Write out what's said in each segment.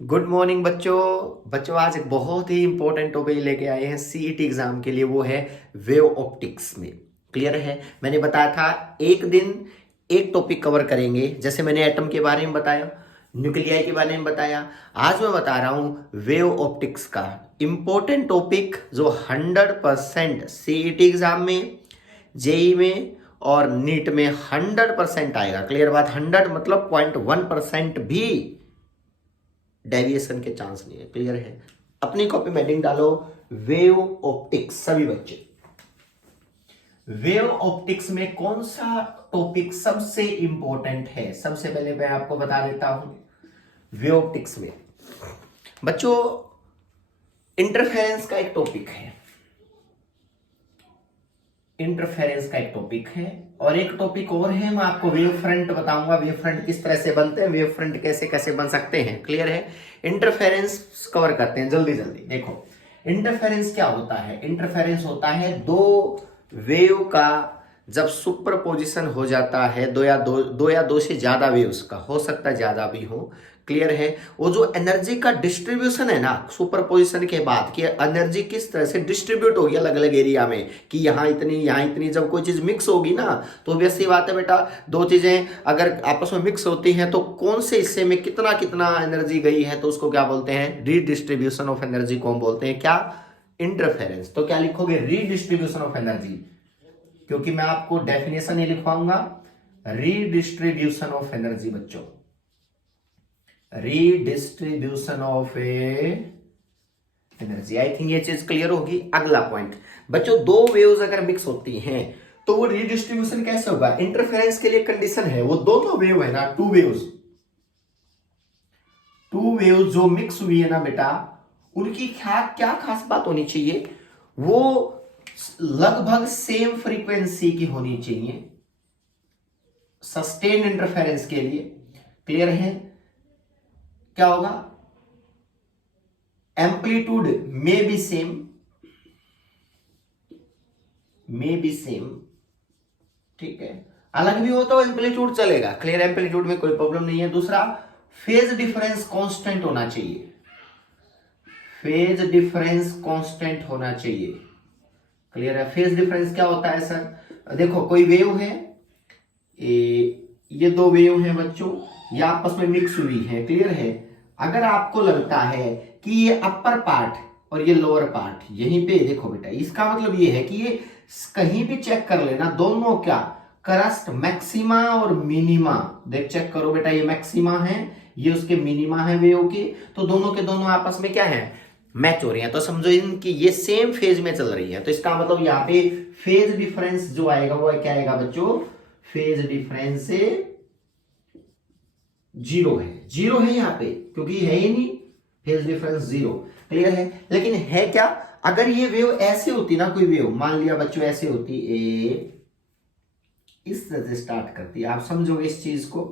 Good morning बच्चों। बच्चों आज एक बहुत ही इंपॉर्टेंट टॉपिक लेके आए हैं सीईटी एग्जाम के लिए, वो है वेव ऑप्टिक्स में। क्लियर है? मैंने बताया था एक दिन एक टॉपिक कवर करेंगे। जैसे मैंने एटम के बारे में बताया, न्यूक्लियाई के बारे में बताया, आज मैं बता रहा हूं वेव ऑप्टिक्स का इंपॉर्टेंट टॉपिक जो 100% सीईटी एग्जाम में, जेई में और नीट में 100% आएगा। क्लियर बात? 100 मतलब 0.1% भी डेविएशन के चांस नहीं है। क्लियर है? अपनी कॉपी में हेडिंग डालो वेव ऑप्टिक्स। सभी बच्चे, वेव ऑप्टिक्स में कौन सा टॉपिक सबसे इंपॉर्टेंट है? सबसे पहले मैं आपको बता देता हूं वेव ऑप्टिक्स में बच्चों इंटरफेरेंस का एक टॉपिक है। इंटरफेरेंस का एक टॉपिक है और एक टॉपिक और है, मैं आपको वेव फ्रंट बताऊंगा। वेव फ्रंट किस तरह से बनते हैं, वेव फ्रंट कैसे कैसे बन सकते हैं। क्लियर है? इंटरफेरेंस कवर करते हैं जल्दी जल्दी। देखो इंटरफेरेंस क्या होता है। इंटरफेरेंस होता है दो वेव का जब सुपरपोजिशन हो जाता है, दो या दो से ज्यादा वेव्स का, हो सकता है ज्यादा भी हो। क्लियर है? वो जो एनर्जी का डिस्ट्रीब्यूशन है ना सुपरपोजिशन के बाद, कि एनर्जी किस तरह से डिस्ट्रीब्यूट होगी अलग अलग एरिया में, कि यहाँ इतनी, जब कोई चीज मिक्स होगी ना, तो वैसी बात है बेटा, दो चीजें अगर आपस में मिक्स होती हैं तो कौन से हिस्से में कितना कितना एनर्जी गई है, तो उसको क्या बोलते हैं? रीडिस्ट्रीब्यूशन ऑफ एनर्जी को हम बोलते हैं क्या? इंटरफेरेंस। तो क्या लिखोगे? रीडिस्ट्रीब्यूशन ऑफ एनर्जी, क्योंकि मैं आपको डेफिनेशन ही लिखवाऊंगा। रीडिस्ट्रीब्यूशन ऑफ एनर्जी बच्चों, redistribution of energy. I think ये चीज क्लियर होगी। अगला पॉइंट बच्चों, दो वेव्स अगर मिक्स होती हैं तो वो रीडिस्ट्रीब्यूशन कैसे होगा? इंटरफेरेंस के लिए कंडीशन है वो दोनों वेव है ना, टू वेव्स जो मिक्स हुई है ना बेटा, उनकी क्या क्या खास बात होनी चाहिए? वो लगभग सेम फ्रीक्वेंसी की होनी चाहिए सस्टेन इंटरफेरेंस के लिए। क्लियर है? क्या होगा? Amplitude may be same. ठीक है, अलग भी हो तो एम्पलीट्यूड चलेगा। क्लियर? एम्पलीट्यूड में कोई प्रॉब्लम नहीं है। दूसरा, फेज डिफरेंस कांस्टेंट होना चाहिए। फेज डिफरेंस कांस्टेंट होना चाहिए। क्लियर है? फेज डिफरेंस क्या होता है सर? देखो कोई वेव है, ये दो वेव हैं बच्चों, ये आपस में मिक्स हुई है। क्लियर है? अगर आपको लगता है कि ये अपर पार्ट और ये लोअर पार्ट यहीं पे, देखो बेटा इसका मतलब ये है कि ये कहीं भी चेक कर लेना, दोनों क्या करस्ट मैक्सिमा और मिनिमा, देख चेक करो बेटा, ये मैक्सिमा है, ये उसके मिनिमा है वेव के, तो दोनों के दोनों आपस में क्या है? मैच हो रही है। तो समझो इनकी ये सेम फेज में चल रही है, तो इसका मतलब यहाँ पे फेज डिफरेंस जो आएगा वो क्या आएगा बच्चों? फेज डिफरेंस से जीरो है यहाँ पे, क्योंकि है ही नहीं, फेज डिफरेंस जीरो। क्लियर है? लेकिन है क्या, अगर ये वेव ऐसे होती ना, कोई वेव मान लिया बच्चों ऐसे होती, इस तरह से स्टार्ट करती है, आप समझोगे इस चीज को।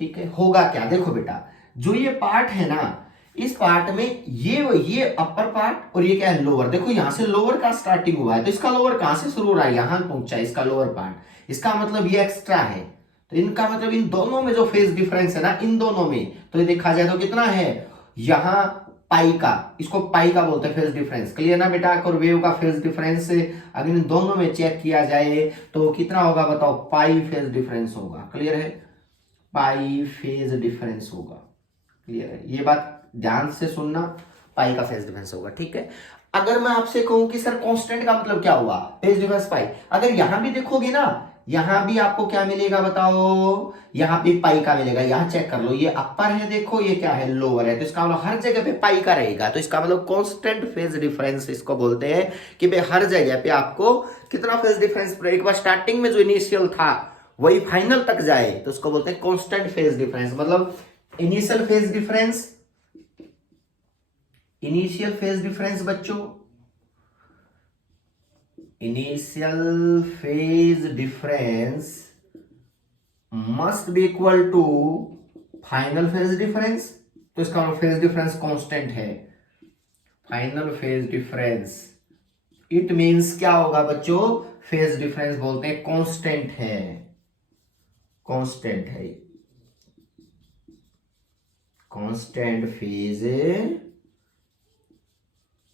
ठीक है, होगा क्या? देखो बेटा, जो ये पार्ट है ना, इस पार्ट में ये अपर पार्ट और ये क्या है? लोअर। देखो यहां से लोअर का स्टार्टिंग हुआ है, तो इसका लोअर कहां से शुरू हो रहा है? यहां पहुंचा है इसका लोअर पार्ट, इसका मतलब ये एक्स्ट्रा है। तो इनका मतलब इन दोनों में जो फेज डिफरेंस है ना, इन दोनों में, तो ये देखा जाए तो कितना है? यहां पाई का, इसको पाई का बोलते हैं फेज डिफरेंस। क्लियर ना बेटा? और वेव का फेज डिफरेंस अगर इन दोनों में चेक किया जाए तो कितना होगा बताओ? पाई फेज डिफरेंस होगा। क्लियर है? पाई फेज डिफरेंस होगा। क्लियर है? ये बात ध्यान से सुनना, पाई का फेज डिफरेंस होगा। ठीक है, अगर मैं आपसे कहूं कि सर कांस्टेंट का मतलब क्या हुआ? Phase difference pi. अगर यहां भी देखोगे ना, यहां भी आपको क्या मिलेगा बताओ? यहां पे पाई का मिलेगा। यहां चेक कर लो, ये अपर है, देखो ये क्या है? लोअर है, तो इसका मतलब हर जगह पे पाई का रहेगा। तो इसका मतलब कांस्टेंट फेज डिफरेंस इसको बोलते हैं, कि भाई हर जगह पे आपको कितना फेज डिफरेंस, एक बार स्टार्टिंग में जो इनिशियल था वही फाइनल तक जाए, तो उसको बोलते हैं कांस्टेंट फेज डिफरेंस। मतलब इनिशियल फेज डिफरेंस बच्चों, initial phase difference must be equal to final phase difference. तो इसका मतलब फेज डिफरेंस कांस्टेंट है। Final phase difference, it means क्या होगा बच्चों? फेज डिफरेंस बोलते हैं कांस्टेंट है, कांस्टेंट फेज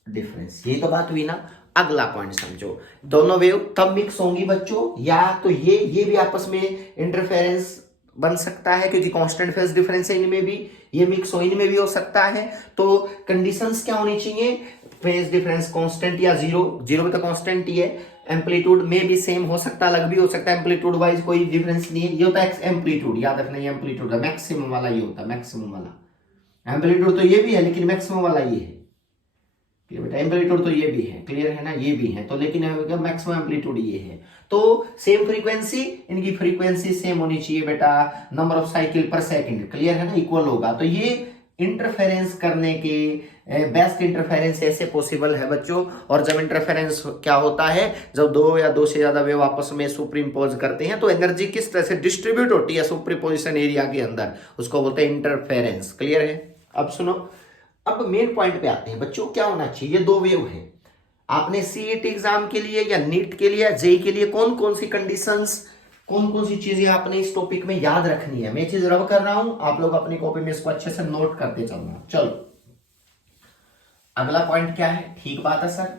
डिफरेंस। यही तो बात हुई ना। अगला पॉइंट समझो, दोनों वेव तब मिक्स होंगी बच्चों, या तो ये भी आपस में इंटरफेरेंस बन सकता है क्योंकि कांस्टेंट फेज डिफरेंस है, इनमें भी ये मिक्स हो, इनमें भी हो सकता है। तो कंडीशंस क्या होनी चाहिए, फेज डिफरेंस कांस्टेंट या जीरो, जीरो में तो कांस्टेंट ही है। एम्पलीट्यूड में भी सेम हो सकता है, अलग भी हो सकता है, एम्पलीट्यूड वाइज कोई डिफरेंस नहीं है। ये होता है एम्पलीट्यूड, याद रखना ये एम्पलीट्यूड का मैक्सिमम वाला ये होता है, मैक्सिमम वाला। एम्पलीट्यूड तो ये भी है लेकिन मैक्सिमम वाला ये है बेटा। एम्पलीट्यूड तो ये भी है, क्लियर है ना, ये भी है तो, लेकिन मैक्सिमम एम्पलीट्यूड ये है। तो सेम फ्रीक्वेंसी, इनकी फ्रीक्वेंसी सेम होनी चाहिए बेटा। नंबर ऑफ साइकिल पर सेकंड, क्लियर है ना, इक्वल होगा। तो ये इंटरफेरेंस करने के बेस्ट इंटरफेरेंस ऐसे पॉसिबल है बच्चों। और जब इंटरफेरेंस क्या होता है, जब दो या दो से ज्यादा वेव आपस में सुपरइम्पोज करते हैं तो एनर्जी किस तरह से डिस्ट्रीब्यूट होती है सुपरपोजिशन एरिया के अंदर, उसको बोलते हैं इंटरफेरेंस। क्लियर है। अब सुनो, अब मेन पॉइंट पे आते हैं बच्चों। क्या होना चाहिए, दो वेव है। आपने सीईटी एग्जाम के लिए या नीट के लिए या जेई के लिए कौन कौन सी कंडीशंस, कौन कौन सी चीजें आपने इस टॉपिक में याद रखनी है, मैं चीज रब कर रहा हूं, आप लोग अपनी कॉपी में इसको अच्छे से नोट करते चलना। चलो अगला पॉइंट क्या है, ठीक बात है सर,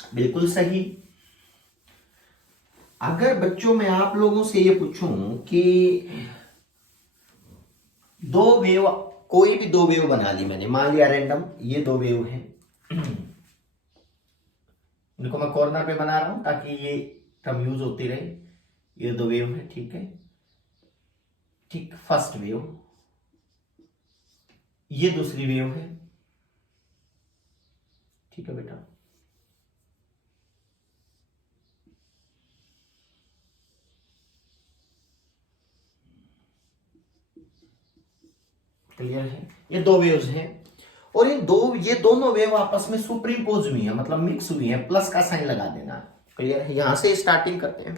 बिल्कुल सही। अगर बच्चों मैं आप लोगों से ये पूछूं कि दो वेव, कोई भी दो वेव बना ली मैंने, मान लिया रैंडम, ये दो वेव है, इनको मैं कॉर्नर पे बना रहा हूं ताकि ये टर्म यूज होती रहे। ये दो वेव है, ठीक है, ठीक। फर्स्ट वेव, ये दूसरी वेव है, ठीक है बेटा। क्लियर है, ये दो वेव्स हैं और ये दोनों वेव आपस में सुपरइम्पोज हुई है, मतलब मिक्स हुई है। प्लस का साइन लगा देना, क्लियर है। यहां से स्टार्टिंग करते हैं,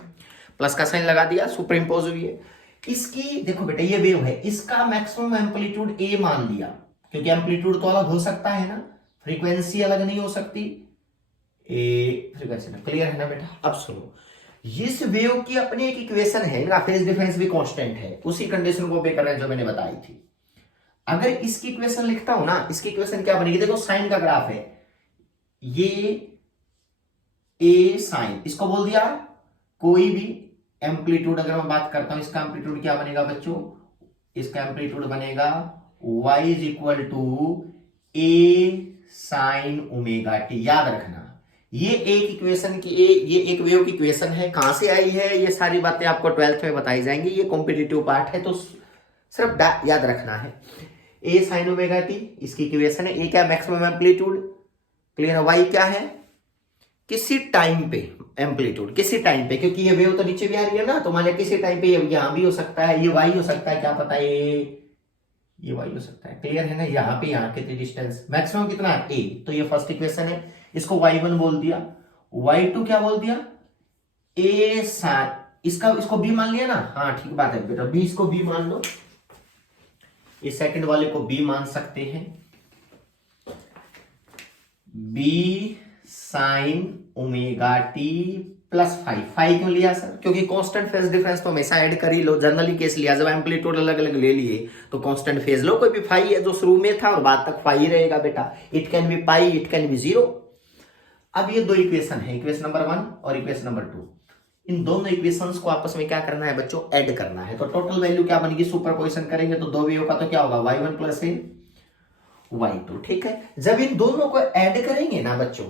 प्लस का साइन लगा दिया, सुपरइम्पोज हुई है। इसकी देखो बेटा, ये वेव है, इसका मैक्सिमम एम्पलीट्यूड ए मान लिया, क्योंकि एम्पलीट्यूड तो अलग हो सकता है ना, फ्रीक्वेंसी अलग नहीं हो सकती, ए फ्रीक्वेंसी में। क्लियर है ना बेटा। अब सुनो, इस वेव की अपनी एक इक्वेशन है, इनका फेज डिफरेंस भी कांस्टेंट है, उसी कंडीशन को पे कर रहे हैं जो मैंने बताई थी। अगर इसकी इक्वेशन लिखता हूं ना, इसकी इक्वेशन क्या बनेगी, देखो साइन का ग्राफ है, ये ए साइन, इसको बोल दिया कोई भी एम्पलीट्यूड, अगर मैं बात करता हूं इसका एम्पलीट्यूड क्या बनेगा बच्चों, इसका एम्पलीट्यूड बनेगा y is equal to a sine omega t. याद रखना, ये एक इक्वेशन की ये एक वेव की इक्वेशन है। कहां से आई है, ये सारी बातें आपको 12th में बताई जाएंगी, ये कॉम्पिटिटिव पार्ट है तो सिर्फ याद रखना है। ए साइन ओमेगा टी इसकी इक्वेशन है। ए क्या, मैक्सिमम एम्पलीट्यूड, क्लियर है। वाई क्या है, किसी टाइम पे एम्पलीट्यूड, किसी टाइम पे, क्योंकि ये वेव तो नीचे भी आ रही है ना, तो मान लिया किसी टाइम पे यहां भी हो सकता है, ये वाई हो सकता है, क्या पता ये वाई हो सकता है। क्लियर है ना। यहाँ पे यहाँ कितनी डिस्टेंस, मैक्सिमम कितना है ए, तो ये फर्स्ट इक्वेशन है, इसको y1 बोल दिया। y2 क्या बोल दिया, ए साइन, इसको b मान लिया ना, हाँ ठीक बात है बेटा, b इसको b मान लो, इस सेकंड वाले को b मान सकते हैं, b sign omega T plus five क्यों लिया सर, क्योंकि कांस्टेंट फेज डिफरेंस तो हमेशा ऐड कर ही लो, जनरली केस लिया, जब एम्पलीट्यूड अलग अलग ले लिए तो कांस्टेंट फेज लो, कोई भी फाइव है जो शुरू में था और बाद तक फाइव ही रहेगा बेटा, it can be pi, it can be zero. अब ये दो इक्वेशन है, इक्वेशन नंबर 1 और इक्वेशन नंबर 2, इन दोनों इक्वेशंस को आपस में क्या करना है बच्चों, ऐड करना है। तो टोटल वैल्यू क्या बनेगी, सुपरपोजिशन करेंगे तो दो वेव का तो क्या होगा, y1 प्लस ए y2, ठीक है। जब इन दोनों को ऐड करेंगे ना बच्चों,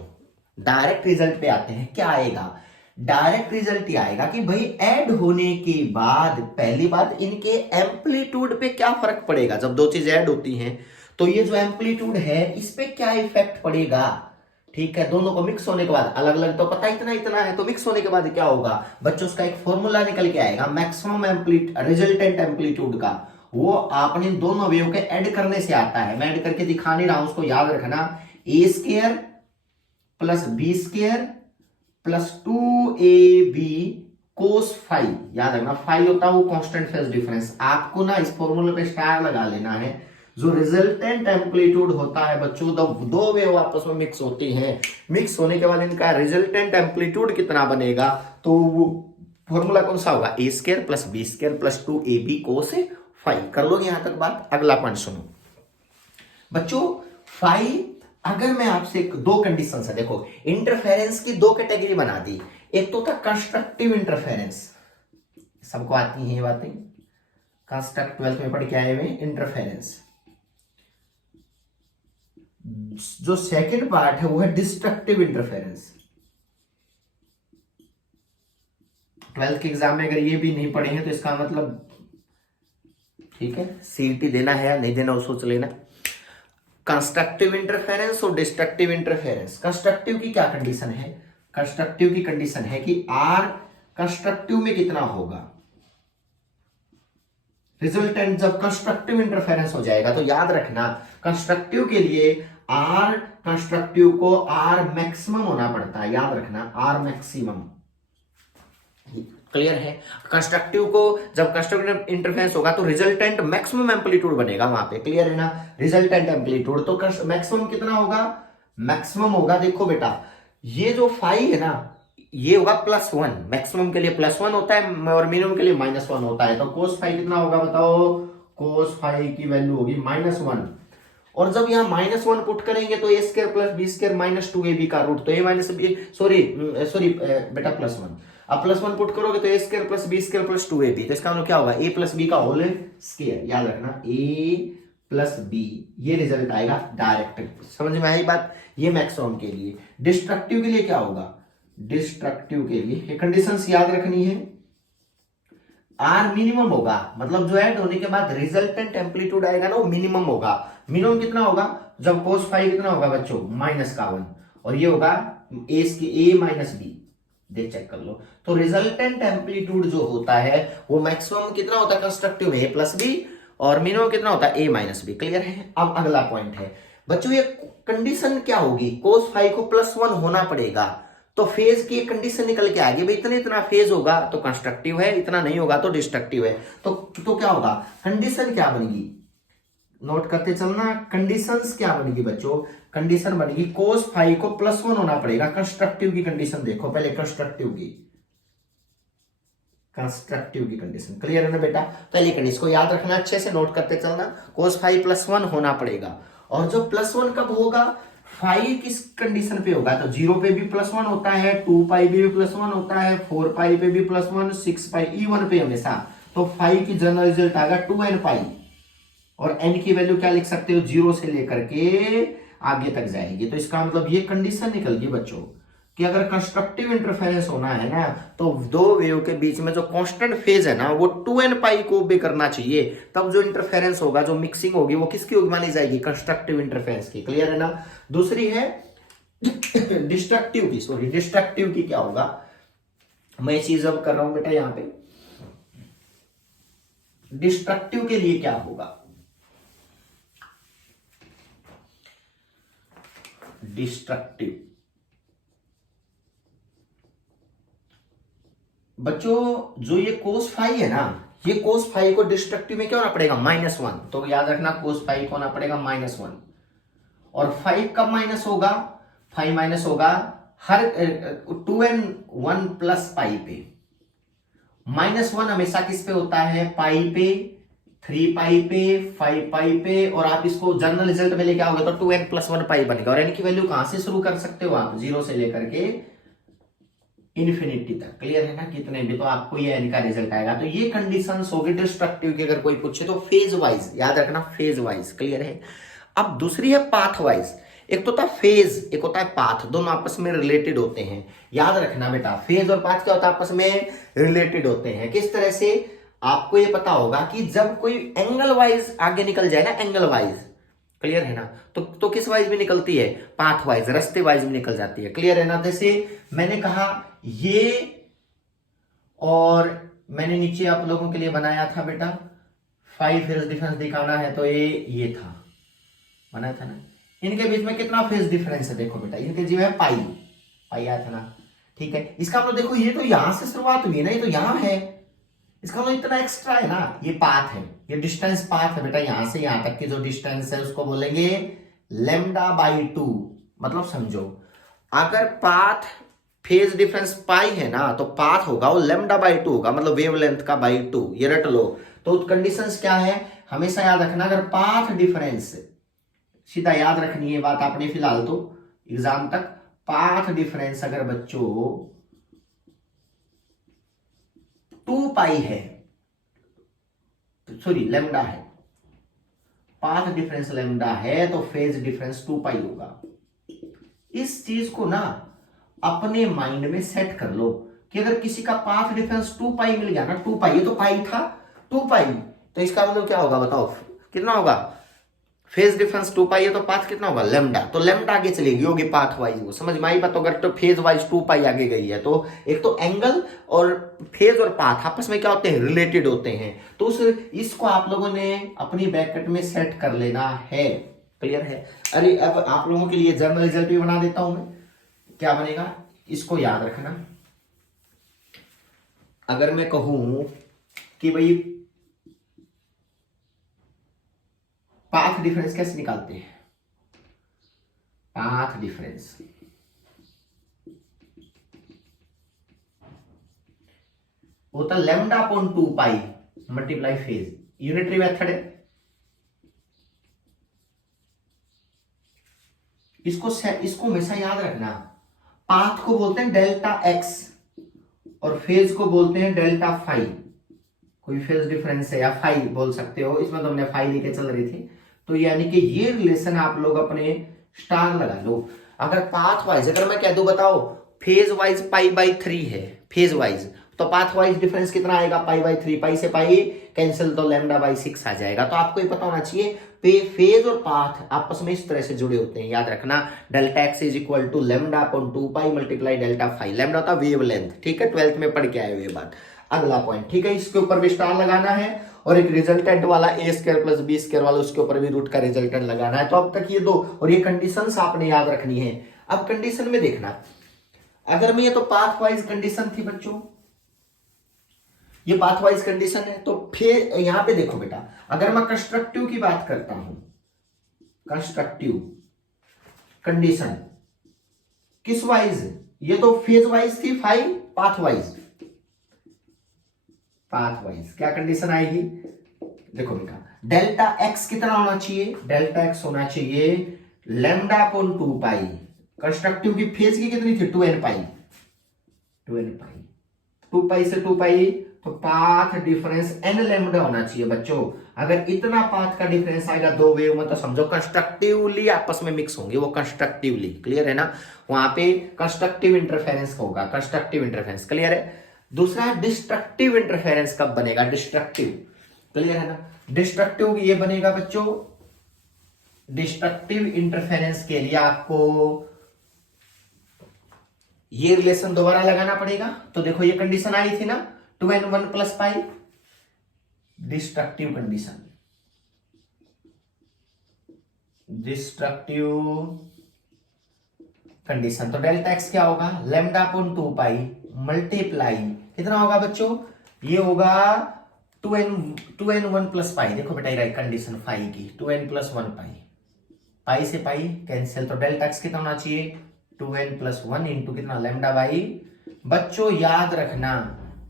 डायरेक्ट रिजल्ट पे आते हैं, क्या आएगा, डायरेक्ट रिजल्ट ये आएगा कि भाई ऐड होने के बाद पहली बात इनके एम्पलीट्यूड पे क्या फर्क पड़ेगा। जब दो चीज ऐड होती हैं तो ये जो एम्पलीट्यूड है इस पे क्या इफेक्ट पड़ेगा, ठीक है। दोनों को मिक्स होने के बाद, अलग अलग तो पता इतना इतना है, तो मिक्स होने के बाद क्या होगा बच्चों, उसका एक फॉर्मूला निकल के आएगा मैक्सिमम रिजल्टेंट एम्पलीट्यूड का, वो आपने दोनों वेव के ऐड करने से आता है। मैं ऐड करके दिखा नहीं रहा हूं, उसको याद रखना, A square plus B square plus 2ab cos five, याद रखना फाइव होता है वो कांस्टेंट फेज डिफरेंस। आपको ना इस फॉर्मूले पे स्टार लगा लेना है, जो रिजल्टेंट एम्पलीट्यूड होता है बच्चों, दो वेव आपस में मिक्स होती हैं, मिक्स होने के बाद इनका रिजल्टेंट एम्पलीट्यूड कितना बनेगा, तो वो फॉर्मूला कौन सा होगा, A square plus B square plus 2ab cos phi. कर लोगे यहां तक बात? अगला पॉइंट सुनो बच्चों, फाई अगर मैं आपसे दो कंडीशन है, देखो इंटरफेरेंस की दो कैटेगरी बना दी। एक तो था कंस्ट्रक्टिव इंटरफेरेंस, सबको आती हैं ये बातें, कंस्ट्रक्ट 12th में पढ़ के आए हुए इंटरफेरेंस। जो सेकंड पार्ट है वो है डिस्ट्रक्टिव इंटरफेरेंस। 12th के एग्जाम में अगर ये भी नहीं पढ़े हैं तो इसका मतलब ठीक है, सीईटी देना है या नहीं देना वो सोच लेना। कंस्ट्रक्टिव इंटरफेरेंस और डिस्ट्रक्टिव इंटरफेरेंस। कंस्ट्रक्टिव की क्या कंडीशन है? कंस्ट्रक्टिव की कंडीशन है कि आर कंस्ट्रक्टिव में कितना होगा, रिजल्टेंट जब कंस्ट्रक्टिव इंटरफेरेंस हो जाएगा तो याद रखना कंस्ट्रक्टिव के लिए आर कंस्ट्रक्टिव को आर मैक्सिमम होना पड़ता है, याद रखना आर मैक्सिमम। क्लियर है? कंस्ट्रक्टिव को जब कंस्ट्रक्टिव इंटरफेरेंस होगा तो रिजल्टेंट मैक्सिमम एम्पलीट्यूड बनेगा वहां पे। क्लियर है ना? रिजल्टेंट एम्पलीट्यूड तो मैक्सिमम कितना होगा? मैक्सिमम होगा, देखो बेटा ये जो फाई है ना ये होगा +1, मैक्सिमम के लिए +1 होता है और मिनिमम के लिए -1 होता है। तो कोस फाई कितना होगा बताओ? कोस फाई की वैल्यू होगी -1। और जब यहाँ -1 पुट करेंगे तो a² + b² - 2ab का रूट, तो a सॉरी बेटा +1, अब +1 पुट करोगे तो a² + b² + 2ab, तो इसका मतलब क्या होगा? a + b का होल स्क्वायर। याद रखना a + b, ये रिजल्ट आएगा डायरेक्ट। समझ में आई बात? ये मैक्सिमम के लिए। डिस्ट्रक्टिव के लिए क्या होगा? डिस्ट्रक्टिव के लिए ये कंडीशंस याद रखनी है, आर मिनिमम होगा, मतलब जो ऐड होने के बाद रिजल्टेंट एम्पलीट्यूड आएगा ना वो मिनिमम होगा। मिनिमम कितना होगा? जब कोस फाई कितना होगा बच्चों? -1, और ये होगा a - b, देख चेक कर लो। तो रिजल्टेंट एम्पलीट्यूड जो होता है वो मैक्सिमम कितना होता है कंस्ट्रक्टिव में? a + b, और मिनिमम कितना होता है? a - b। क्लियर है? अब अगला पॉइंट है बच्चों, ये कंडीशन क्या होगी? कोस फाई को +1 होना पड़ेगा, तो फेज की एक कंडीशन निकल के आएगी भाई, इतना इतना फेज होगा तो कंस्ट्रक्टिव है, इतना नहीं होगा तो डिस्ट्रक्टिव है। तो क्या होगा? कंडीशन क्या बनेगी? नोट करते चलना, कंडीशंस क्या बनेगी बच्चों? कंडीशन बनेगी कोस फाई को +1 होना पड़ेगा। कंस्ट्रक्टिव की कंडीशन देखो पहले, कंस्ट्रक्टिव की कंडीशन। क्लियर है ना बेटा? पहली कंडीशन को याद रखना, अच्छे से नोट करते चलना, कोस फाई +1 होना पड़ेगा। और जो +1 कब होगा? फाई किस कंडीशन पे होगा? तो 0 पे भी +1 होता है, 2 पाई पे भी +1 होता है, 4 पाई पे भी +1, 6 पाई E1 पे हमेशा। तो फाई की जनरल रिजल्ट आएगा 2n पाई, और n की वैल्यू क्या लिख सकते हो? 0 से लेकर के आगे तक जाएगी। तो इसका मतलब ये कंडीशन निकल गई बच्चों कि अगर कंस्ट्रक्टिव इंटरफेरेंस होना है ना तो दो वेव के बीच में जो कांस्टेंट फेज है ना वो 2n पाई को भी करना चाहिए, तब जो इंटरफेरेंस होगा, जो मिक्सिंग होगी वो किसकी होगी मानी जाएगी? कंस्ट्रक्टिव इंटरफेरेंस की। क्लियर है ना? दूसरी है डिस्ट्रक्टिव की। सॉरी, डिस्ट्रक्टिव की क्या होगा? मैं चीज अब कर रहा हूं बेटा यहां पे। डिस्ट्रक्टिव के लिए क्या होगा? डिस्ट्रक्टिव बच्चों जो ये कोस फाई है ना, ये कोस फाई को डिस्ट्रक्टिव में क्या होना पड़ेगा? -1। तो याद रखना कोस फाई को होना पड़ेगा -1। और फाई कब माइनस होगा? फाई माइनस होगा हर 2n1 + पाई पे। -1 हमेशा किस पे होता है? पाई पे, 3 पाई पे, 5 पाई पे, और आप इसको जनरल रिजल्ट में लेके आओगे तो 2n + 1 पाई बनेगा। और n की वैल्यू कहां से शुरू कर सकते हो आप? 0 से लेकर के इन्फिनिटी तक। क्लियर है ना? कितने भी, तो आपको ये n का रिजल्ट आएगा। तो ये कंडीशंस होगी डिस्ट्रक्टिव की, अगर कोई पूछे तो फेज वाइज याद रखना, फेज वाइज। क्लियर है? अब दूसरी है पाथ वाइज। एक तो होता है फेज, एक होता है पाथ, दोनों आपस में रिलेटेड होते हैं। याद रखना बेटा, फेज और पाथ क्या होता है? आपस में रिलेटेड होते हैं। किस तरह से? आपको ये पता होगा कि जब कोई एंगल वाइज आगे निकल जाए ना, एंगल वाइज, क्लियर है ना, तो किस वाइज भी निकलती है? पाथ वाइज, रास्ते वाइज भी निकल जाती है। क्लियर है ना? जैसे मैंने कहा ये, और मैंने नीचे आप लोगों के लिए बनाया था बेटा 5 फेज डिफरेंस दिखाना है, तो ये था, बनाया था ना। इनके बीच में कितना फेज डिफरेंस है? देखो बेटा, इनके जीव है पाई आया था ना, ठीक है। इसका मतलब देखो, ये तो यहां से शुरुआत हुई है ना, ये तो यहां है, इसका मतलब इतना एक्स्ट्रा है ना, ये पाथ है, ये डिस्टेंस पाथ है बेटा। यहां से यहां तक की जो डिस्टेंस है उसको बोलेंगे λ/2। मतलब समझो, अगर पाथ फेज डिफरेंस पाई है ना तो पाथ होगा वो λ/2 होगा, मतलब वेवलेंथ का /2। ये रट लो, तो कंडीशंस क्या है हमेशा याद रखना, अगर पाथ डिफरेंस, सीधा याद रखनी है बात आपने फिलहाल तो एग्जाम तक, पाथ डिफरेंस अगर बच्चों 2 पाई है, सॉरी लैम्डा है, पाथ डिफरेंस लैम्डा है तो फेज डिफरेंस 2 पाई होगा। इस चीज को ना अपने माइंड में सेट कर लो कि अगर किसी का पाथ डिफरेंस 2 पाई मिल गया ना, 2 पाई, ये तो पाई था 2 पाई, तो इसका मतलब क्या होगा बताओ, कितना होगा, फेज डिफरेंस 2 पाई है तो पाथ कितना होगा लैम्डा, तो लैम्डा आगे चलेगी होगी पाथ वाइज, वो समझ में आई बात। अगर तो फेज वाइज 2 पाई आगे गई है तो एक तो एंगल और फेज और पाथ आपस में क्या होते हैं, रिलेटेड होते हैं, तो उस इसको आप लोगों ने अपनी ब्रैकेट में सेट कर लेना है। क्लियर है? अरे अब आप लोगों के लिए जनरल रिजल्ट भी बना देता हूं मैं, क्या बनेगा इसको याद रखना। अगर मैं कहूं कि भाई पाथ डिफरेंस कैसे निकालते हैं, पाथ डिफरेंस होता lambda upon 2 pi multiply phase, unitary method है। इसको हमेशा याद रखना, पाथ को बोलते हैं डेल्टा एक्स और फेज को बोलते हैं डेल्टा फाई, कोई फेज डिफरेंस है या फाई बोल सकते हो, इसमें तो हमने फाई लेके चल रही थी, तो यानी कि ये रिलेशन आप लोग अपने स्टार लगा लो। अगर पाथ वाइज अगर मैं कह दूं बताओ फेज वाइज पाई बाई 3 है, फेज वाइज, तो पाथ वाइज डिफरेंस कितना आएगा, पाई बाई 3, पाई से पाई कैंसिल तो लैम्डा बाई 6 आ जाएगा। तो आपको ये पता होना चाहिए फेज और पाथ आपस में इस तरह से जुड़े होते हैं, याद रखना delta x is equal to lambda upon 2 pi multiply delta phi, lambda होता है वेव लेंथ, ठीक है, 12th में पढ़ के आए हुए बात। अगला पॉइंट, ठीक है, इसके ऊपर भी स्टार लगाना है और एक रिजल्टेंट वाला ए स्क्वायर प्लस बी स्क्वायर वाला उसके ऊपर भी रूट का रिजल्टेंट लगाना है। तो अब तक ये दो और ये कंडीशंस आपने याद रखनी है। अब कंडीशन में देखना, अगर मैं ये तो पाथ वाइज कंडीशन थी बच्चों, ये पाथ वाइज कंडीशन है, तो फिर यहां पे देखो बेटा, अगर मैं कंस्ट्रक्टिव की बात करता हूं, कंस्ट्रक्टिव कंडीशन किस वाइज, ये तो फेज वाइज थी, five path wise, path wise क्या कंडीशन आएगी, देखो बेटा डेल्टा एक्स कितना होना चाहिए, डेल्टा एक्स होना चाहिए लैम्डा अपॉन 2 पाई, कंस्ट्रक्टिव की फेज की कितनी थी 2n पाई, 2n पाई, 2 पाई से 2 पाई, तो पाथ डिफरेंस n लैम्डा होना चाहिए बच्चों। अगर इतना पाथ का डिफरेंस आएगा दो वेव में तो समझो कंस्ट्रक्टिवली आपस में मिक्स होंगे, वो कंस्ट्रक्टिवली, क्लियर है ना, वहां पे कंस्ट्रक्टिव इंटरफेरेंस होगा, कंस्ट्रक्टिव इंटरफेरेंस, क्लियर है। दूसरा डिस्ट्रक्टिव इंटरफेरेंस कब बनेगा, डिस्ट्रक्टिव, क्लियर है ना, डिस्ट्रक्टिव ये बनेगा बच्चों, डिस्ट्रक्टिव इंटरफेरेंस के लिए आपको ये रिलेशन दोबारा लगाना पड़ेगा। तो देखो ये कंडीशन आई थी ना 2n1 plus pi, destructive condition, destructive condition, तो डेल्टा एक्स क्या होगा लैम्डा अपॉन 2 पाई मल्टीप्लाई कितना होगा बच्चों, ये होगा 2n1 प्लस पाई, देखो बेटा ये कंडीशन फाई की 2n प्लस 1 पाई, पाई से पाई कैंसिल, तो डेल्टा एक्स कितना होना चाहिए 2n प्लस 1 इंटू कितना लैम्डा बाई। बच्चों याद रखना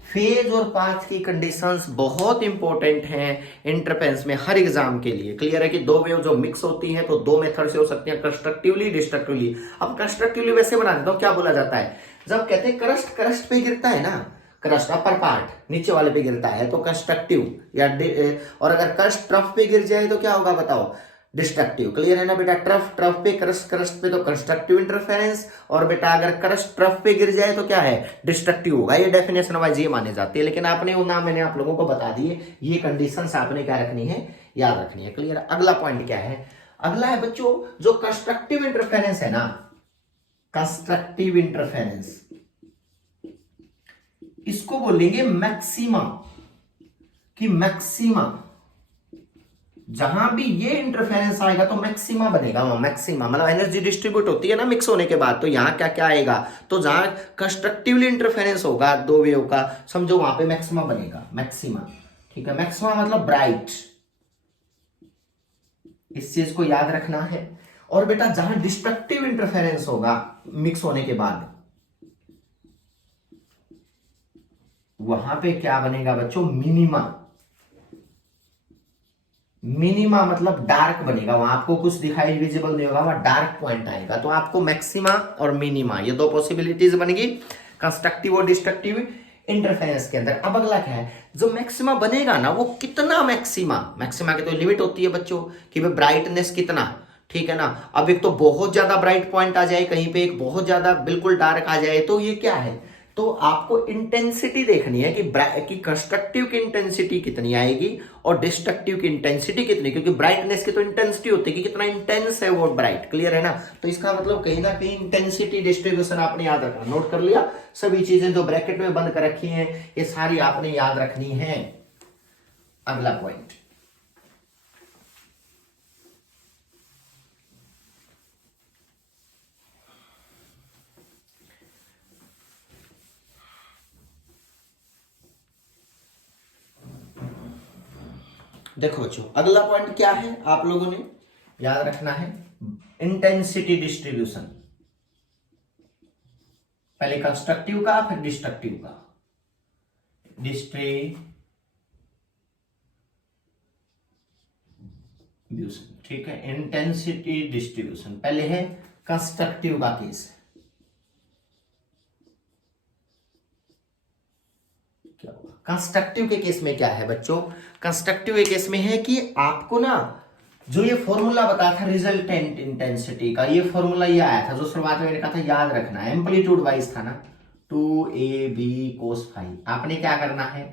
फेज और पाथ की कंडीशंस बहुत इंपॉर्टेंट हैं इंटरफेरेंस में हर एग्जाम के लिए, क्लियर है कि दो वेव जो मिक्स होती हैं तो दो मेथड से हो सकती हैं, कंस्ट्रक्टिवली डिस्ट्रक्टिवली। अब कंस्ट्रक्टिवली वैसे बना देता हूं, क्या बोला जाता है, जब कहते हैं क्रस्ट पे गिरता है ना, क्रस्ट अपर पार्ट नीचे वाले पे गिरता है तो कंस्ट्रक्टिव, या और अगर क्रस्ट ट्रफ पे गिर जाए तो क्या होगा बताओ, डिस्ट्रक्टिव, क्लियर है ना बेटा। ट्रफ पे क्रस्ट पे तो कंस्ट्रक्टिव इंटरफेरेंस, और बेटा अगर क्रस्ट ट्रफ पे गिर जाए तो क्या है डिस्ट्रक्टिव होगा, ये डेफिनेशन वाइज ये माने जाते हैं, लेकिन आपने वो नाम मैंने आप लोगों को बता दिए, ये कंडीशंस आपने क्या रखनी है, याद रखनी है, क्लियर। अगला पॉइंट क्या है, अगला है बच्चों जो कंस्ट्रक्टिव इंटरफेरेंस है ना, कंस्ट्रक्टिव इंटरफेरेंस इसको बोलेंगे मैक्सिमा, कि मैक्सिमा जहां भी ये इंटरफेरेंस आएगा तो मैक्सिमा बनेगा, मैक्सिमा मतलब एनर्जी डिस्ट्रीब्यूट होती है ना मिक्स होने के बाद, तो यहां क्या क्या आएगा, तो जहां कंस्ट्रक्टिवली इंटरफेरेंस होगा दो वेव का समझो वहां पे मैक्सिमा बनेगा, मैक्सिमा, ठीक है, मैक्सिमा मतलब ब्राइट, इस चीज को याद रखना है। और बेटा जहां डिस्ट्रक्टिव इंटरफेरेंस होगा मिक्स होने के बाद वहां पे क्या बनेगा बच्चों, मिनिमा, मिनिमा मतलब डार्क बनेगा, वहां आपको कुछ दिखाई विजिबल नहीं होगा, वहां डार्क पॉइंट आएगा। तो आपको मैक्सिमा और मिनिमा ये दो पॉसिबिलिटीज बनेगी कंस्ट्रक्टिव और डिस्ट्रक्टिव इंटरफेरेंस के अंदर। अब अगला क्या है, जो मैक्सिमा बनेगा ना वो कितना मैक्सिमा, मैक्सिमा की तो लिमिट होती है बच्चों कि भाई ब्राइटनेस कितना, ठीक है ना। अब एक तो बहुत ज्यादा ब्राइट पॉइंट आ जाए कहीं पे, एक बहुत ज्यादा बिल्कुल डार्क आ जाए, तो ये क्या है, तो आपको इंटेंसिटी देखनी है कि कंस्ट्रक्टिव की इंटेंसिटी कितनी आएगी और डिस्ट्रक्टिव की इंटेंसिटी कितनी, क्योंकि ब्राइटनेस की तो इंटेंसिटी होती है कि कितना इंटेंस है वो ब्राइट, क्लियर है ना। तो इसका मतलब कहीं ना कहीं इंटेंसिटी डिस्ट्रीब्यूशन आपने याद रखना, नोट कर लिया। सभी चीजें जो ब्रैकेट में बंद कर रखी हैं ये सारी आपने याद रखनी है। अगला पॉइंट, देखो बच्चों अगला पॉइंट क्या है, आप लोगों ने याद रखना है इंटेंसिटी डिस्ट्रीब्यूशन। पहले कंस्ट्रक्टिव का फिर डिस्ट्रक्टिव का, डिस्ट्रीब्यूशन, ठीक है। इंटेंसिटी डिस्ट्रीब्यूशन पहले है कंस्ट्रक्टिव का केस, क्या होगा कंस्ट्रक्टिव के केस में, क्या है बच्चों, कंस्ट्रक्टिव के केस में है कि आपको ना जो ये फॉर्मूला बताया था रिजल्टेंट इंटेंसिटी का, ये फॉर्मूला ये आया था जो शुरुआत में मैंने कहा था याद रखना, एम्पलीट्यूड वाइज था ना, 2ab cos phi। आपने क्या करना है,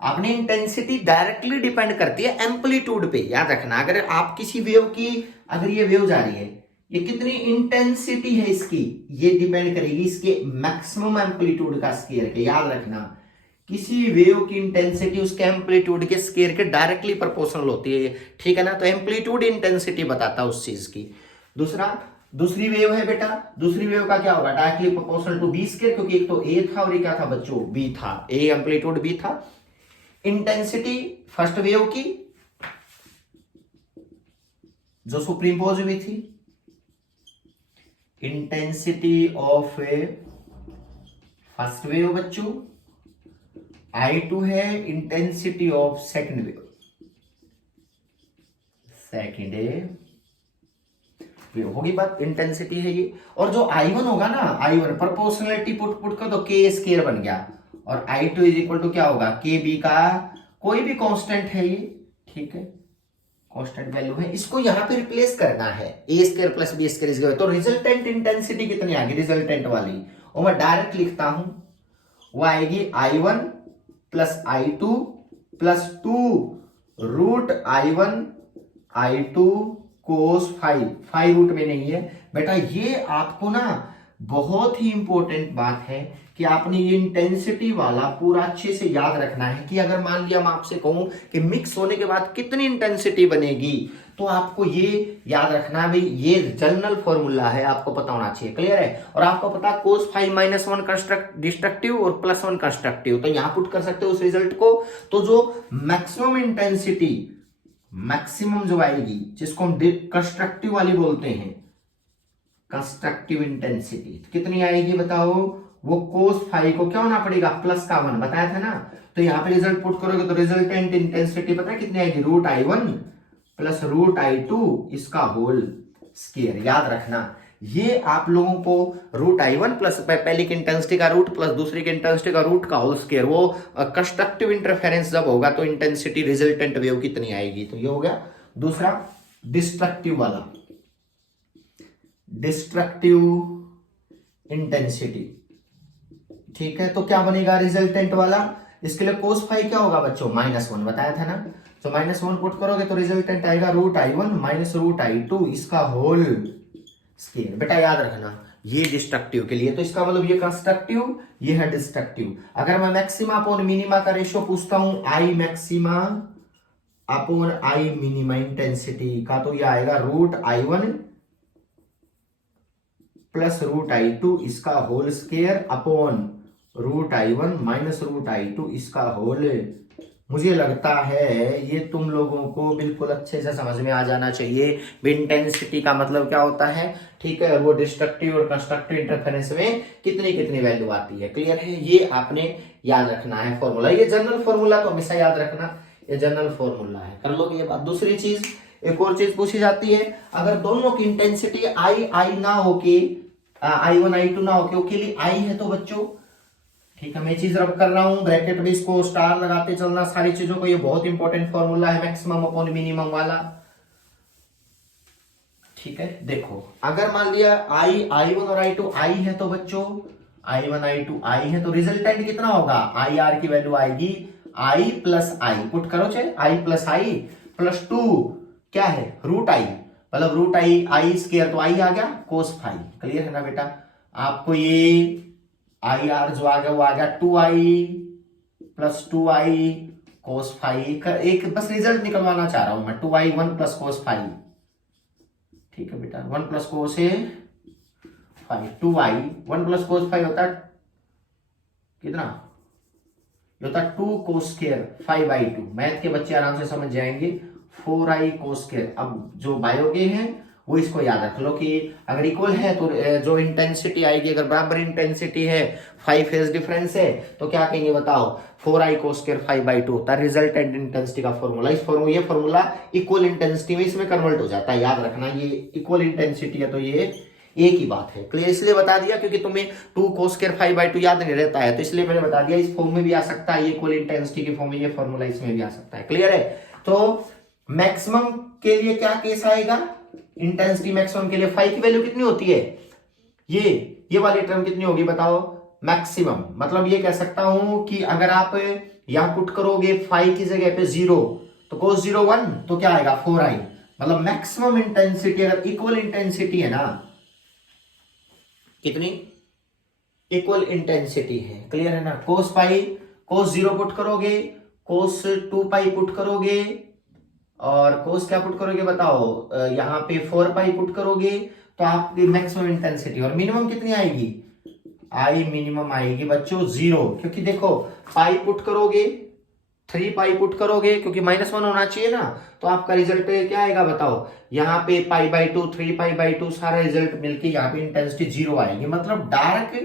आपने इंटेंसिटी डायरेक्टली डिपेंड करती है एम्पलीट्यूड पे, याद रखना। अगर आप किसी वेव की, अगर ये वेव जा रही है, ये कितनी इंटेंसिटी है इसकी, ये डिपेंड करेगी इसके मैक्सिमम एम्पलीट्यूड का स्केयर के, याद रखना। किसी वेव की इंटेंसिटी उसके एम्पलीट्यूड के स्केयर के डायरेक्टली प्रोपोर्शनल होती है, ठीक है ना। तो एम्पलीट्यूड इंटेंसिटी बताता है उस चीज की। दूसरा, दूसरी वेव है बेटा, दूसरी वेव का क्या होगा, directly proportional to b square, क्योंकि एक तो ए था और ये क्या था बच्चों, बी था, ए एम्पलीट्यूड बी था। इंटेंसिटी फर्स्ट वेव की जो सुपरइम्पोज हुई थी, intensity of A first wave बच्चों, I2 है intensity of second wave, second wave होगी बात, इंटेंसिटी है ये। और जो I1 होगा ना, I1 प्रोपोर्शनलिटी पुट कर दो, के स्केयर बन गया, और I2 इज इक्वल टू क्या होगा, के बी का कोई भी कांस्टेंट है ये, ठीक है, कांस्टेंट वैल्यू है, इसको यहां पे रिप्लेस करना है, ए स्केयर प्लस बी स्केयर। तो रिजल्टेंट इंटेंसिटी कितनी आ गई, रिजल्टेंट वाली, और मैं डायरेक्ट लिखता हूं, वो आएगी I1 plus I2 plus 2 root I1 I2 cos 5 root में नहीं है बेटा। ये आपको ना बहुत ही इंपॉर्टेंट बात है कि आपने ये इंटेंसिटी वाला पूरा अच्छे से याद रखना है कि अगर मान लिया मैं आपसे कहूं कि मिक्स होने के बाद कितनी इंटेंसिटी बनेगी, तो आपको ये याद रखना है भाई, ये जनरल फॉर्मूला है, आपको पता होना चाहिए, क्लियर है। और आपको पता कोस 5 -1 कंस्ट्रक्ट डिस्ट्रक्टिव और +1 कंस्ट्रक्टिव, तो यहां पुट कर सकते हो उस रिजल्ट को। तो जो मैक्सिमम इंटेंसिटी, मैक्सिमम जो आएगी जिसको हम कंस्ट्रक्टिव वाली बोलते हैं, कंस्ट्रक्टिव इंटेंसिटी कितनी आएगी बताओ, वो कोस 5 को क्या होना पड़ेगा, +1 बताया था ना। तो यहां पे रिजल्ट पुट करोगे तो रिजल्टेंट इंटेंसिटी पता है कितनी आएगी, root I1 plus root I2 इसका होल स्केयर, याद रखना। ये आप लोगों को रूट I1 प्लस पहली की इंटेंसिटी का रूट प्लस दूसरी की इंटेंसिटी का रूट का होल स्केयर, वो कंस्ट्रक्टिव इंटरफेरेंस जब होगा तो इंटेंसिटी रिजल्टेंट वेव कितनी आएगी। तो ये हो गया दूसरा डिस्ट्रक्टिव वाला, डिस्ट्रक्टिव इंटेंसिटी, ठीक है। तो क्या बनेगा रिजल्टेंट वाला, इसके लिए कोस 5 क्या होगा बच्चों, -1 बताया था ना। तो -1 पुट करोगे तो रिजल्टेंट आएगा root I1 minus root I2 इसका होल स्केयर, बेटा याद रखना ये डिस्ट्रक्टिव के लिए। तो इसका मतलब ये कंस्ट्रक्टिव, ये है डिस्ट्रक्टिव। अगर मैं मैक्सिमा अपॉन मिनिमा का रेशियो पूछता हूं, I maxima upon I minima intensity का, तो ये आएगा root I1 plus root I2 इसका whole square upon root I1 minus root I2 इसका होल। मुझे लगता है ये तुम लोगों को बिल्कुल अच्छे से समझ में आ जाना चाहिए इंटेंसिटी का मतलब क्या होता है, ठीक है। वो डिस्ट्रक्टिव और कंस्ट्रक्टिव इंटरफेरेंस में कितनी कितनी वैल्यू आती है, क्लियर है। ये आपने याद रखना है फॉर्मूला, ये जनरल फॉर्मूला तो हमेशा याद रखना। ये जनरल फॉर्मूला है, कर लो ये बात। दूसरी चीज, एक और चीज पूछी जाती है, अगर दोनों की इंटेंसिटी आई ना होके, I1 I2 ना होके अकेली आई है तो बच्चों, ठीक है, मैं चीज रब कर रहा हूं, ब्रैकेट में इसको स्टार लगाते चलना सारी चीजों को, ये बहुत इंपॉर्टेंट फॉर्मूला है मैक्सिमम अपॉन मिनिमम वाला। ठीक है, देखो अगर मान लिया I1 और I2 आई है तो बच्चों, I1 I2 आई है तो रिजल्टेंट कितना होगा, IR की वैल्यू आएगी I प्लस आई, पुट करो चाहे I प्लस आई प्लस 2 क्या है रूट आई, मतलब रूट आई स्क्वायर तो आई आ गया कोस फाई। क्लियर है ना बेटा, आपको ये IR जो आ गया वो आ गया 2i plus 2i cos phi. एक बस रिजल्ट निकलवाना चाह रहा हूं मैं, 2i 1 प्लस कोस फाई। ठीक है बेटा, 1 प्लस कोस है 5, 2i 1 प्लस कोस फाई होता है कितना, होता है 2 कोस स्क्वायर 5/2। मैथ के बच्चे आराम से समझ जाएंगे, 4i कोस स्क्वायर। अब जो बायोगे हैं वो इसको याद रख लो कि अगर इक्वल है तो जो इंटेंसिटी आएगी, अगर बराबर इंटेंसिटी है 5 फेज डिफरेंस है तो क्या कहेंगे बताओ, 4i कोस स्क्वायर 5/2 होता है रिजल्टेंट इंटेंसिटी का फॉर्मूला। ये फॉर्मूला इक्वल इंटेंसिटी में इसमें कन्वर्ट हो जाता है, याद रखना ये इक्वल इंटेंसिटी है तो ये एक ही बात है। क्लियर, इसलिए बता दिया क्योंकि तुम्हें 2 कोस स्क्वायर 5/2 याद नहीं रहता है, तो इसलिए मैंने बता दिया इस फॉर्म में भी आ सकता है, इक्वल इंटेंसिटी की फॉर्म में ये फॉर्मूला इसमें भी आ सकता है। क्लियर है, तो मैक्सिमम के लिए क्या केस आएगा, इंटेंसिटी मैक्सिमम के लिए फाई की वैल्यू कितनी होती है, ये वाली टर्म कितनी होगी बताओ, मैक्सिमम। मतलब ये कह सकता हूं कि अगर आप यहां पुट करोगे फाई की जगह पे 0 तो cos 0 1 तो क्या आएगा 4i, मतलब मैक्सिमम इंटेंसिटी अगर इक्वल इंटेंसिटी है ना, कितनी इक्वल इंटेंसिटी है। क्लियर है ना, cos पाई cos 0 पुट करोगे, cos 2 पाई पुट करोगे और cos क्या पुट करोगे बताओ, यहाँ पे 4 पाई पुट करोगे तो आपकी मैक्सिमम इंटेंसिटी, और मिनिमम कितनी आएगी, आई मिनिमम आएगी बच्चों 0, क्योंकि देखो पाई पुट करोगे 3 पाई पुट करोगे क्योंकि -1 होना चाहिए ना, तो आपका रिजल्ट क्या आएगा बताओ, यहाँ पे π/2 3 π/2 सारा रिजल्ट मिलके यहाँ पे इंटेंसिटी 0 आएगी। मतलब डार्क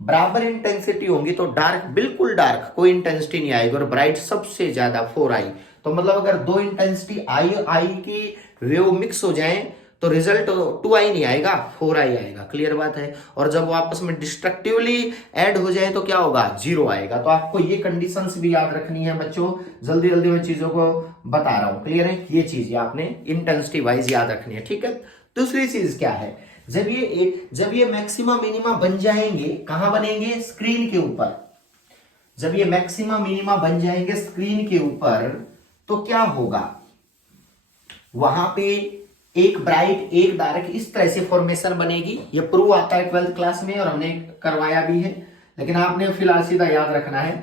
बराबर इंटेंसिटी होंगी तो डार्क बिल्कुल डार्क कोई इंटेंसिटी नहीं आएगी और ब्राइट सबसे ज्यादा 4i। तो मतलब अगर दो इंटेंसिटी आई की वेव मिक्स हो जाए तो रिजल्ट 2i नहीं आएगा 4i आएगा। क्लियर बात है, और जब वो आपस में डिस्ट्रक्टिवली ऐड हो जाए तो क्या होगा 0 आएगा। तो आपको ये कंडीशंस भी याद रखनी है बच्चों, जल्दी जल्दी मैं चीजों को बता रहा हूं। क्लियर है, ये चीज आपने इंटेंसिटी वाइज याद रखनी है। ठीक है, दूसरी चीज क्या है, जब ये मैक्सिमा मिनिमा बन जाएंगे, कहां बनेंगे, स्क्रीन के ऊपर। जब ये मैक्सिमा मिनिमा बन जाएंगे स्क्रीन के ऊपर तो क्या होगा, वहां पे एक ब्राइट एक डार्क इस तरह से फॉर्मेशन बनेगी। ये प्रूव आता है 12th क्लास में और हमने करवाया भी है, लेकिन आपने फिलहाल सीधा याद रखना है।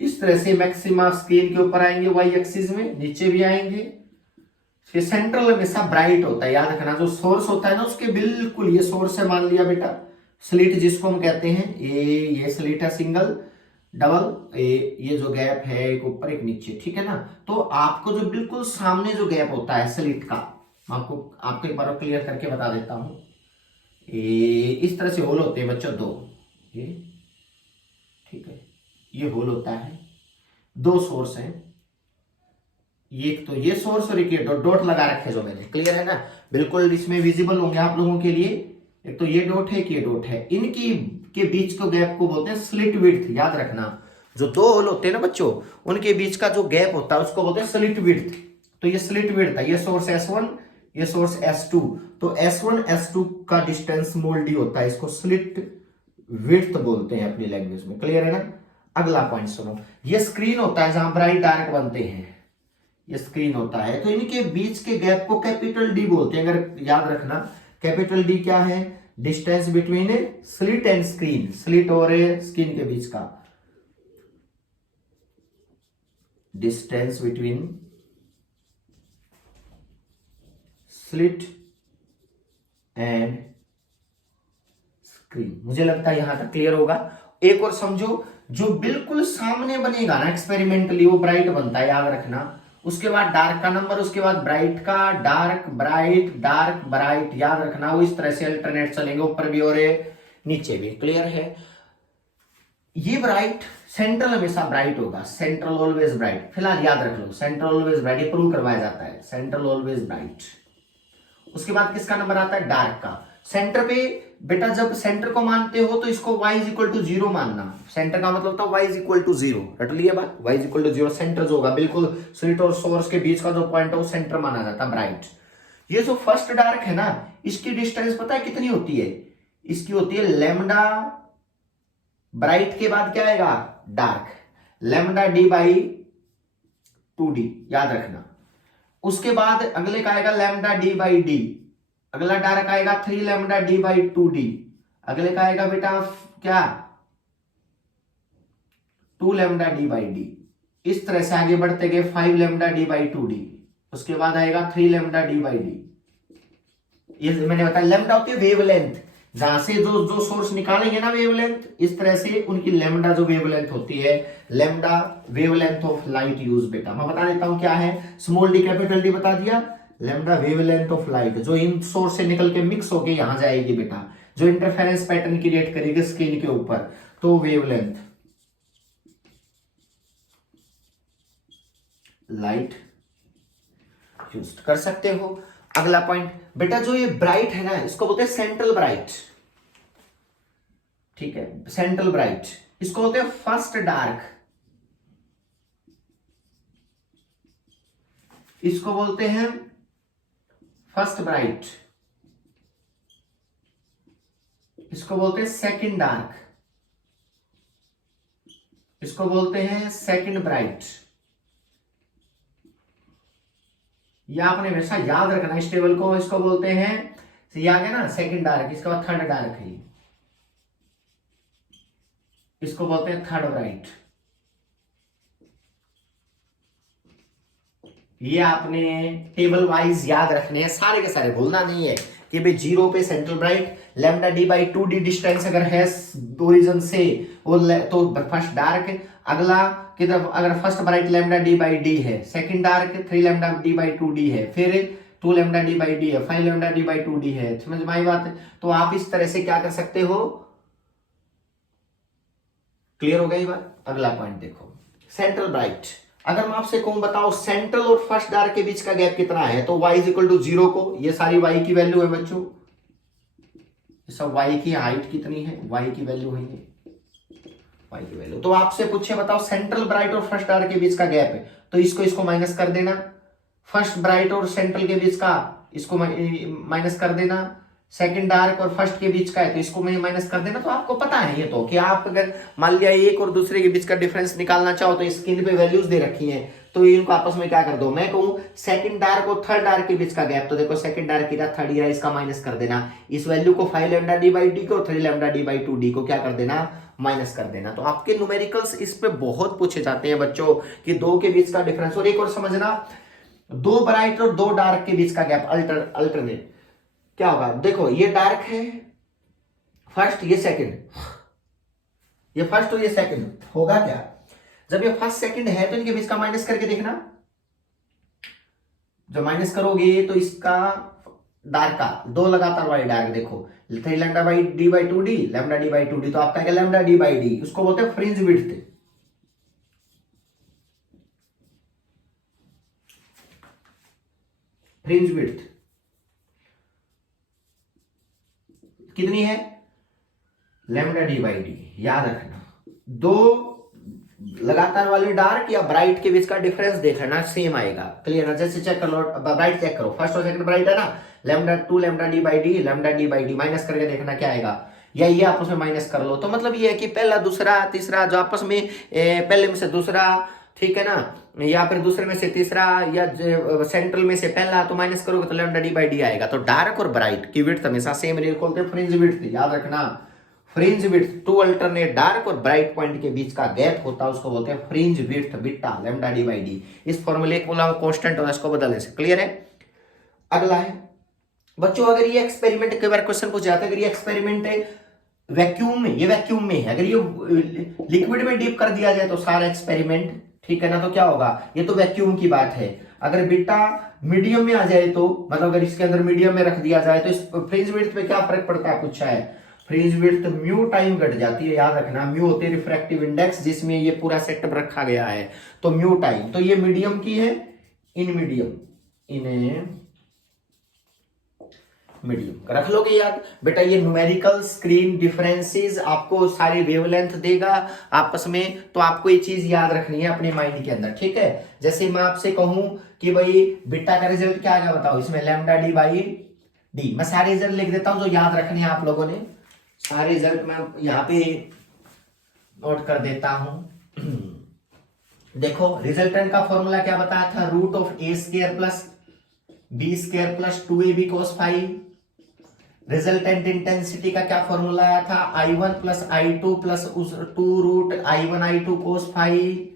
इस तरह से मैक्सिमा स्क्रीन के ऊपर आएंगे वाई एक्सिस में, नीचे भी आएंगे। ये सेंट्रल हमेशा ब्राइट होता है, याद रखना। जो सोर्स होता है ना उसके बिल्कुल, ये सोर्स है मान लिया बेटा, स्लिट जिसको हम कहते हैं, ये स्लिट है सिंगल डबल, ये जो गैप है एक ऊपर एक नीचे, ठीक है ना। तो आपको जो बिल्कुल सामने जो गैप होता है स्लिट का, आपको एक बार क्लियर करके बता देता हूं। इस तरह से होल होते हैं बच्चों दो, ये ठीक है, ये होल होता है, दो सोर्स हैं, एक तो ये सोर्स और एक ये डॉट लगा रखे जो मैंने। क्लियर है ना, बिल्कुल इसमें विजिबल होंगे आप लोगों के लिए। एक तो ये डॉट है, एक ये डॉट है, इनकी के बीच को गैप को बोलते हैं स्लिट विड्थ। याद रखना, जो दो होल होते हैं ना बच्चों, उनके बीच का जो गैप होता है उसको बोलते हैं स्लिट विड्थ। तो ये स्लिट विड्थ है, ये सोर्स S1 ये सोर्स S2, तो S1 S2 का डिस्टेंस मोल d होता है, इसको स्लिट विड्थ बोलते हैं अपनी लैंग्वेज में। क्लियर है ना। अगला पॉइंट सुनो, ये स्क्रीन होता है जहां ब्राइट डार्क बनते हैं, ये स्क्रीन होता है, तो इनके बीच के गैप को कैपिटल डी बोलते हैं। अगर याद रखना, कैपिटल डी क्या है, distance between slit and screen, slit और स्क्रीन के बीच का distance between slit and screen. मुझे लगता है यहां तक क्लियर होगा। एक और समझो, जो बिल्कुल सामने बनेगा ना एक्सपेरिमेंटली वो ब्राइट बनता है, याद रखना। उसके बाद डार्क का नंबर, उसके बाद ब्राइट का, डार्क ब्राइट, याद रखना। वो इस तरह से अल्टरनेट चलेंगे, ऊपर भी और नीचे भी। क्लियर है। ये ब्राइट, सेंट्रल हमेशा ब्राइट होगा, सेंट्रल ऑलवेज ब्राइट, फिलहाल याद रख लो सेंट्रल ऑलवेज ब्राइट, ये प्रूव करवाया जाता है, सेंट्रल ऑलवेज ब्राइट। उसके बाद किसका नंबर आता है, डार्क का। सेंटर पे बेटा जब सेंटर को मानते हो तो इसको y इज इक्वल टू 0 मानना, सेंटर का मतलब था y इज इक्वल टू 0, रट लिया बात, y is equal to 0, centre जो होगा बिल्कुल स्लिट और सोर्स के बीच का जो पॉइंट है वो सेंटर माना जाता है, ब्राइट। ये जो फर्स्ट डार्क है ना, इसकी डिस्टेंस पता है कितनी होती है, इसकी होती है लैम्डा, ब्राइट के बाद क्या आएगा dark, lambda D by 2d, याद रखना। उसके बाद अगले का आएगा लैम्डा डी बाई डी, अगला डार्क आएगा 3 लैम्डा डी बाई 2d, अगले का आएगा बेटा क्या 2 लैम्डा डी बाई डी। इस तरह से आगे बढ़ते गए 5 लैम्डा डी बाई 2d, उसके बाद आएगा 3 लैम्डा डी बाई डी। ये मैंने बताया लैम्डा होती है वेवलेंथ, जहां से जो जो सोर्स निकालेंगे ना वेवलेंथ, इस तरह से उनकी लैम्डा जो वेवलेंथ होती है, lambda wavelength of light use. बेटा मैं बता देता हूं क्या है, स्मॉल डी कैपिटल डी बता दिया, लैम्डा वेवलेंथ ऑफ लाइट जो इन सोर्स से निकल के मिक्स होके यहां जाएगी बेटा, जो इंटरफेरेंस पैटर्न क्रिएट करेगी स्क्रीन के ऊपर, तो वेवलेंथ लाइट यूज कर सकते हो। अगला पॉइंट बेटा जो ये ब्राइट है ना, इसको बोलते हैं सेंट्रल ब्राइट, ठीक है, सेंट्रल ब्राइट, इसको बोलते हैं फर्स्ट डार्क, इसको बोलते हैं फर्स्ट ब्राइट, इसको बोलते हैं सेकंड डार्क, इसको बोलते हैं सेकंड ब्राइट। ये आपने हमेशा याद रखना इस टेबल को, इसको बोलते हैं, ये आ गया ना सेकंड डार्क, इसके बाद थर्ड डार्क है, इसको बोलते हैं थर्ड ब्राइट। ये आपने टेबल वाइज याद रखने हैं, सारे के सारे भूलना नहीं है कि भाई 0 पे central bright, lambda D by 2d distance अगर है ओरिजिन से तो फर्स्ट डार्क, अगला की तरफ अगर first bright lambda D by D है, second dark 3 lambda D by 2d है, फिर 2 लैम्डा डी बाई डी है, 5 लैम्डा डी बाई 2d है, समझ में आई बात। तो आप इस तरह से क्या कर सकते हो, क्लियर हो गई बात। अगला पॉइंट देखो, सेंट्रल ब्राइट, अगर मैं आपसे कहूं बताओ सेंट्रल और फर्स्ट डार्क के बीच का गैप कितना है, तो y इज इक्वल टू 0 को, ये सारी y की वैल्यू है बच्चों, सब y की हाइट कितनी है, y की वैल्यू है ये, y की वैल्यू। तो आपसे पूछे बताओ सेंट्रल ब्राइट और फर्स्ट डार्क के बीच का गैप है, तो इसको माइनस कर देना, फर्स्ट ब्राइट और सेंट्रल के बीच का इसको माइनस कर देना, सेकंड डार्क और फर्स्ट के बीच का है तो इसको मैं माइनस कर देना। तो आपको पता है ये तो कि आप अगर मान लिया एक और दूसरे के बीच का डिफरेंस निकालना चाहो तो स्क्रीन पे वैल्यूज दे रखी हैं, तो इनको आपस में क्या कर दो, मैं कहूं सेकंड डार्क और थर्ड डार्क के बीच का गैप, तो देखो सेकंड डार्क की थर्ड ईयर, इसका माइनस कर देना, इस वैल्यू को 5 लैम्डा डी बाई डी को 3 लैम्डा डी बाई 2d को क्या कर देना, माइनस कर देना। तो आपके न्यूमेरिकल्स इस पे बहुत पूछे जाते हैं बच्चों कि दो के बीच का डिफरेंस। और एक और समझना, दो ब्राइट और दो डार्क के बीच का गैप अल्टरनेट क्या होगा, देखो ये डार्क है फर्स्ट, ये सेकंड, ये फर्स्ट और ये सेकंड, होगा क्या, जब ये फर्स्ट सेकंड है तो इनके बीच का माइनस करके देखना, जब माइनस करोगे तो इसका डार्क का दो लगातार वाली डार्क, देखो 3 lambda by D by 2d, lambda D by 2d, तो आपका लैम्डा डी बाई डी, उसको बोलते हैं फ्रिंज विड्थ, फ्रिंज विड्थ कितनी है, लैम्डा डी बाई डी, याद रखना। दो लगातार वाली डार्क या ब्राइट के बीच का डिफरेंस देखना, सेम आएगा, क्लियर है। जैसे चेक कर लो, ब्राइट चेक करो, फर्स्ट और सेकंड ब्राइट है ना, lambda 2 lambda D by D, lambda D by D, minus करके देखना क्या आएगा, या ये आपस में माइनस कर लो। तो मतलब ये है कि पहला दूसरा तीसरा जो आपस में पहले में से दूसरा, ठीक है ना, या फिर दूसरे में से तीसरा, या सेंट्रल में से पहला, तो माइनस करोगे तो लैम्डा डी बाई डी आएगा। तो डार्क और ब्राइट की विड्थ हमेशा सेम रहेगी, बोलते हैं फ्रिंज विड्थ, याद रखना, fringe width, to alternate dark और ब्राइट पॉइंट के बीच का गैप होता है उसको बोलते हैं fringe width beta lambda D by D. इस फॉर्मूले को बोला कांस्टेंट होगा, इसको बदलने से, क्लियर है। अगला है बच्चों, अगर ये एक्सपेरिमेंट, कई बार क्वेश्चन पूछा जाता है, अगर ये एक्सपेरिमेंट है वैक्यूम में, ये वैक्यूम में है, अगर ये लिक्विड में डीप कर दिया जाए तो सारा एक्सपेरिमेंट, ठीक है ना, तो क्या होगा, ये तो वैक्यूम की बात है। अगर बीटा मीडियम में आ जाए तो मतलब अगर इसके अंदर मीडियम में रख दिया जाए तो इस फ्रिंज विड्थ पे क्या फर्क पड़ता है, पूछा है, फ्रिंज विड्थ म्यू टाइम घट जाती है, याद रखना। म्यू होती है रिफ्रैक्टिव इंडेक्स जिसमें ये पूरा सेटअप रखा गया है, तो म्यू टाइम। तो ये मीडियम की है, इन मीडियम, इन्हें मीडियम रख लोगे याद बेटा। ये न्यूमेरिकल स्क्रीन डिफरेंसेस आपको सारी वेवलेंथ देगा आपस में, तो आपको ये चीज याद रखनी है अपने माइंड के अंदर, ठीक है। जैसे मैं आपसे कहूं कि भाई बीटा का रिजल्ट क्या आएगा बताओ, इसमें लैम्डा डी बाई डी। मैं सारे रिजल्ट लिख देता हूं जो याद रखने हैं आप लोगों ने, सारे रिजल्ट मैं यहाँ पे नोट कर देता हूं। देखो रिजल्टेंट का फॉर्मूला क्या बताया था, root of a square plus B square plus 2ab cos five. Resultant intensity का क्या फॉर्मूला आया था, I1 प्लस I2 प्लस उस 2 root I1 I2 cos five.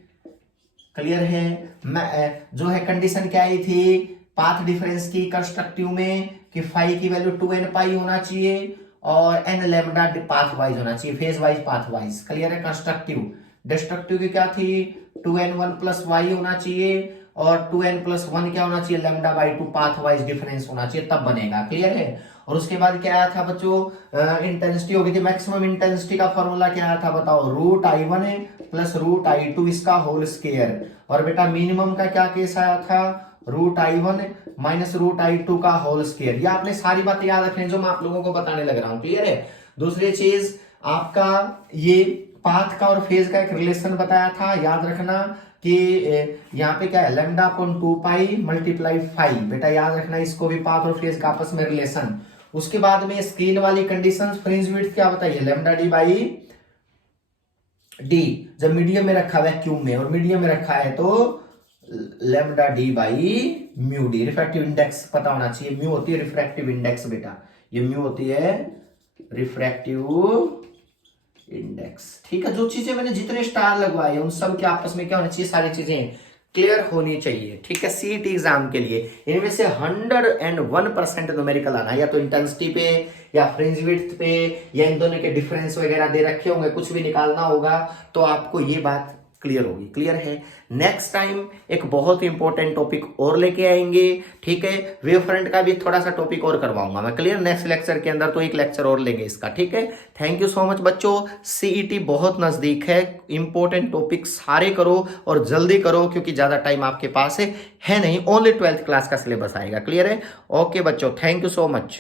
Clear है। जो है कंडीशन क्या आई थी पाथ डिफरेंस की कंस्ट्रक्टिव में, कि फाइव की वैल्यू 2n पाई होना चाहिए और n लैम्डा पाथ वाइज होना चाहिए, phase wise path wise. Clear है। कंस्ट्रक्टिव। डिस्ट्रक्टिव की क्या थी 2n1 प्लस y होना चाहिए और 2n प्लस 1 क्या होना चाहिए, lambda by 2 path wise difference होना चाहिए, तब बनेगा। क्लियर है। और उसके बाद क्या आया था बच्चों, इंटेंसिटी हो गई थी, मैक्सिमम इंटेंसिटी का फॉर्मूला क्या आया था बताओ, रूट I1 है प्लस रूट I2 इसका होल स्क्वायर। और बेटा मिनिमम का क्या केस आया था, root I1 minus root I2 का होल स्क्वायर। ये आपने सारी बातें याद रखनी जो मैं आप लोगों को बताने लग रहा हूं। क्लियर है। दूसरी चीज आपका ये पाथ का और फेज का एक रिलेशन बताया था, याद रखना कि यहाँ पे क्या है लैम्डा अपॉन 2 पाई मल्टीप्लाई 5। बेटा याद रखना इसको भी, पाथ और फेज का आपस में रिलेशन। उसके बाद में स्क्रीन वाली कंडीशंस, फ्रिंज विड्थ क्या बताइए, लैम्डा डी बाई डी। जब मीडियम में रखा वैक्यूम में और मीडियम में रखा है तो lambda D by mu D. Refractive index पता होना चाहिए, म्यू होती है रिफ्रैक्टिव इंडेक्स बेटा, ये म्यू होती है रिफ्रैक्टिव इंडेक्स। ठीक है। जो चीजें मैंने जितने स्टार लगवाए उन सब के आपस में क्या होना चाहिए, सारी चीजें क्लियर होनी चाहिए। ठीक है। सीईटी एग्जाम के लिए इनमें से 101% न्यूमेरिकल आना, या तो इंटेंसिटी पे या फ्रिंज विड्थ पे या इन दोनों के डिफरेंस वगैरह दे रखे होंगे, कुछ भी निकालना होगा तो आपको ये बात क्लियर होगी। क्लियर है। नेक्स्ट टाइम एक बहुत ही इंपॉर्टेंट टॉपिक और लेके आएंगे। ठीक है। वेव फ्रंट का भी थोड़ा सा टॉपिक और करवाऊंगा मैं। क्लियर। नेक्स्ट लेक्चर के अंदर तो एक लेक्चर और लेंगे इसका। ठीक है। थैंक यू सो मच बच्चों। सीईटी बहुत नजदीक है, इंपॉर्टेंट टॉपिक सारे करो और जल्दी करो क्योंकि ज्यादा टाइम आपके पास है नहीं। ओनली 12th क्लास का सिलेबस आएगा। क्लियर है। ओके बच्चों, थैंक यू सो मच।